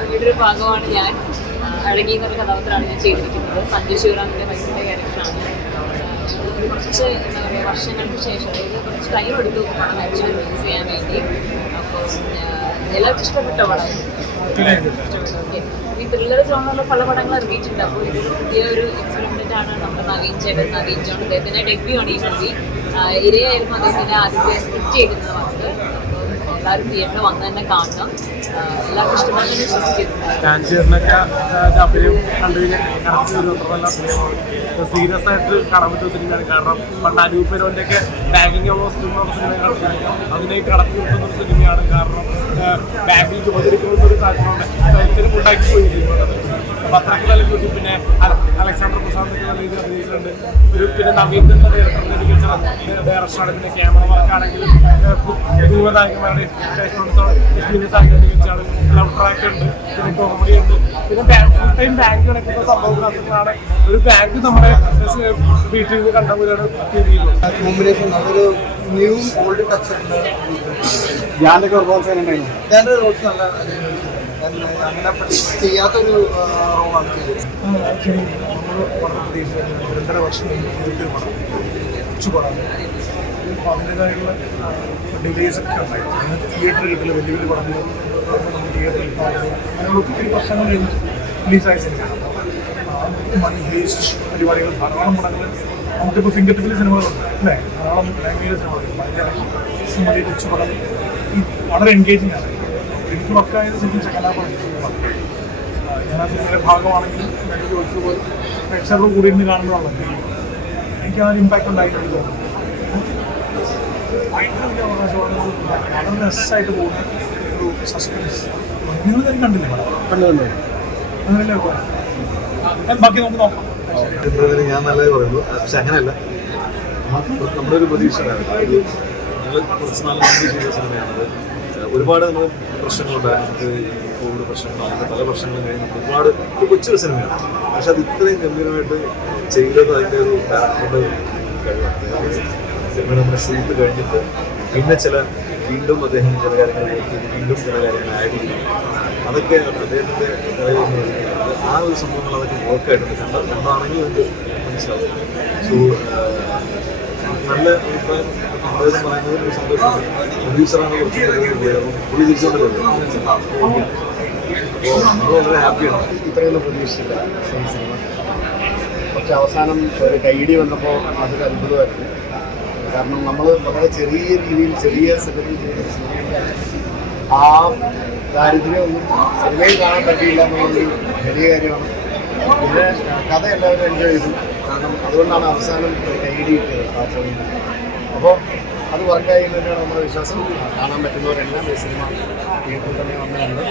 മൂവിയുടെ ഭാഗമാണ് ഞാൻ. അഴകി എന്നൊരു കഥാപാത്രമാണ് ഞാൻ ചെയ്തിരിക്കുന്നത്. സഞ്ജു ശിവറാമിൻ്റെ വൈഫിൻ്റെ ക്യാരക്ടറാണ്. കുറച്ച് എന്താ പറയുക, വർഷങ്ങൾക്ക് ശേഷം, അതായത് കുറച്ച് ടൈം എടുത്തു പടം ആക്ച്വലി റിലീസ് ചെയ്യാൻ വേണ്ടി. അപ്പോൾ എല്ലാവർക്കും ഇഷ്ടപ്പെട്ട പടമായിരുന്നു. ഈ ത്രില്ലർ ജോണറിലുള്ള പല പടങ്ങൾ ഇറങ്ങിയിട്ടുണ്ട്. അപ്പോൾ ഇതൊരു പുതിയൊരു എക്സ്പെരിമെൻ്റ് ആണ് നമ്മുടെ നവീൻ ജോൺ. അദ്ദേഹത്തിൻ്റെ ഡെബ്യൂ ആണ് ഈ മൂവി. ഇരയായിരുന്നു അദ്ദേഹത്തിൻ്റെ ആദ്യത്തെ സ്ക്രിപ്റ്റ് ചെയ്തിരുന്നത് വന്നത്. എല്ലാവരും തിയേറ്ററിൽ വന്ന് തന്നെ കാണണം. എല്ലാവർക്കും ഇഷ്ടപ്പെടുന്ന വിശ്വസിക്കുന്നു. സീരിയസ് ആയിട്ട് കാണാൻ പറ്റുന്ന സിനിമയാണ്. കാരണം പണ്ട് അനൂപേരോൻ്റെ ഒക്കെ ബാങ്കിങ് സിനിമ അതിനെ കടത്തി വിട്ടുന്ന ഒരു സിനിമയാണ്. കാരണം ബാങ്കിൽ ജോലി എടുക്കുന്ന ഒരു കാര്യത്തിനും ഉണ്ടാക്കി പോയി സിനിമ. പത്രത്തിൽ അല്ലെങ്കിൽ പിന്നെ അലക്സാണ്ടർ പ്രസാദ് നല്ല രീതിയിൽ അഭിനയിച്ചിട്ടുണ്ട്. പിന്നെ നവീൻ്റെ ഡയറക്ഷനാണ്. പിന്നെ ക്യാമറ വർക്കാണെങ്കിലും യുവനായകന്മാരുടെ എക്സ്പീരിയൻസ് ആയിട്ട് വെച്ചാണ്. ലവ് ട്രാക്ക് ഉണ്ട്, പിന്നെ കോമഡി ഉണ്ട്, പിന്നെ ഫുൾ ടൈം ബാങ്ക് കിടക്കുന്ന സംഭവങ്ങളാണ്. ഒരു ബാങ്ക് നമ്മുടെ വീട്ടിൽ നിന്ന് കണ്ട പോലെയാണ് കോമ്പിനേഷൻ. അതൊരു ന്യൂ ഓൾഡ് ടച്ച് ഉണ്ട്. ഞാൻ്റെ റോൾസ് ഉണ്ടായിരുന്നു. ഞാൻ്റെ റോൾസ് നല്ല അങ്ങനെ ചെയ്യാത്തൊരു റോളാണ് ചെയ്തത്. നമ്മൾ വളരെ പ്രതീക്ഷിച്ചിരുന്നു. 2.5 വർഷം കുറച്ച് പടം അതിൻ്റെതായുള്ള ഡിലേസ് ഒക്കെ ഉണ്ടായിരുന്നു. തിയേറ്ററിൽ കിട്ടില്ല, വലിയ വലിയ പടങ്ങൾ തിയേറ്ററിൽ അങ്ങനെ ഒത്തിരി വർഷങ്ങൾ കഴിഞ്ഞ് റിലീസായ സിനിമയാണ്. മണി ഹേസ്റ്റ് പരിപാടികൾ, ധാരാളം പടങ്ങൾ നമുക്കിപ്പോൾ ഫിംഗർ ടിപ്പിൽ സിനിമകളുണ്ട് അല്ലേ, ധാരാളം ലാംഗ്വേജ് സിനിമകൾ. മണി കൊച്ചു പടം വളരെ എൻഗേജിങ് ആണ്. എനിക്ക് വർക്കായത് സിനിമ ചക്കലാപ്പാണ്. ഞാൻ ആ സിനിമയുടെ ഭാഗമാണെങ്കിൽ എനിക്ക് ചോദിച്ചതുപോലെ പ്രേക്ഷകരുടെ കൂടി ഇരുന്ന് കാണുന്നതാണല്ലോ എനിക്ക് ആ ഒരു ഇമ്പാക്റ്റ് ഉണ്ടായിട്ടുണ്ട്. ഭയങ്കര വലിയ അവകാശമാണ്. വളരെ രസമായിട്ട് പോകുന്ന ഒരു സസ്പെൻസ്. നിങ്ങൾ തന്നെ കണ്ടില്ലേ പടം? അങ്ങനെയല്ലേ ബാക്കി നമുക്ക് നോക്കാം. ഞാൻ നല്ലത് പറയുള്ളൂ. പക്ഷെ അങ്ങനെയല്ല, നമ്മുടെ ഒരു പ്രതീക്ഷ ഞങ്ങൾ കുറച്ച് നാൾ മുമ്പ് ചെയ്ത സിനിമയാണത്. ഒരുപാട് നമ്മൾ പ്രശ്നങ്ങളുണ്ടായിരുന്നു. നമുക്ക് ഈ കോവിഡ് പ്രശ്നങ്ങൾ, അങ്ങനത്തെ പല പ്രശ്നങ്ങളും കഴിഞ്ഞ് ഒരുപാട് കൊച്ചൊരു സിനിമയാണ്. പക്ഷെ അത് ഇത്രയും ഗംഭീരമായിട്ട് ചെയ്തത് അതിൻ്റെ ഒരു ഡയറക്ടറുടെ കഴിവാണ്. സിനിമ നമ്മുടെ ഷൂട്ട് കഴിഞ്ഞിട്ട് പിന്നെ വീണ്ടും അദ്ദേഹം ചില കാര്യങ്ങൾ വീണ്ടും ചില കാര്യങ്ങൾ ആഡ് ചെയ്യും. അതൊക്കെ അദ്ദേഹത്തിൻ്റെ ആ ഒരു സംഭവങ്ങൾ അതൊക്കെ വർക്കായിട്ടുണ്ട്. കണ്ടാണെങ്കിൽ അത് മനസ്സിലാവും. സോ നല്ല അഭിപ്രായം അദ്ദേഹം പറയുന്നത് ഒരു സന്തോഷമുണ്ട്. പ്രൊഡ്യൂസറാണ് കുറച്ച് പുള്ളി തിരിച്ചുകൊണ്ടല്ലോ. അപ്പോൾ നമ്മൾ വളരെ ഹാപ്പിയാണ്. ഇത്രയൊന്നും പ്രതീക്ഷിച്ചില്ല ഈ സിനിമ. പക്ഷെ അവസാനം ഒരു കൈഡി വന്നപ്പോൾ അതൊരു അത്ഭുതമായിരുന്നു. കാരണം നമ്മൾ വളരെ ചെറിയ രീതിയിൽ ചെറിയ സെലക്ട് ചെയ്ത സിനിമയുടെ ആ ദാരിദ്ര്യമൊന്നും സിനിമയിൽ കാണാൻ പറ്റിയില്ല എന്നുള്ളൊരു വലിയ കാര്യമാണ്. പിന്നെ കഥ എല്ലാവരും എൻജോയ് ചെയ്തു. കാരണം അതുകൊണ്ടാണ് അവസാനം ഒരു കൈഡി കിട്ടിയത് ആ പോയിന്റ്. അപ്പോൾ അത് വർക്കായി തന്നെയാണ് നമ്മുടെ വിശ്വാസം. കാണാൻ പറ്റുന്നവരെല്ലാം ഈ സിനിമ തിയേറ്ററിൽ തന്നെ വന്നിട്ടുണ്ട്.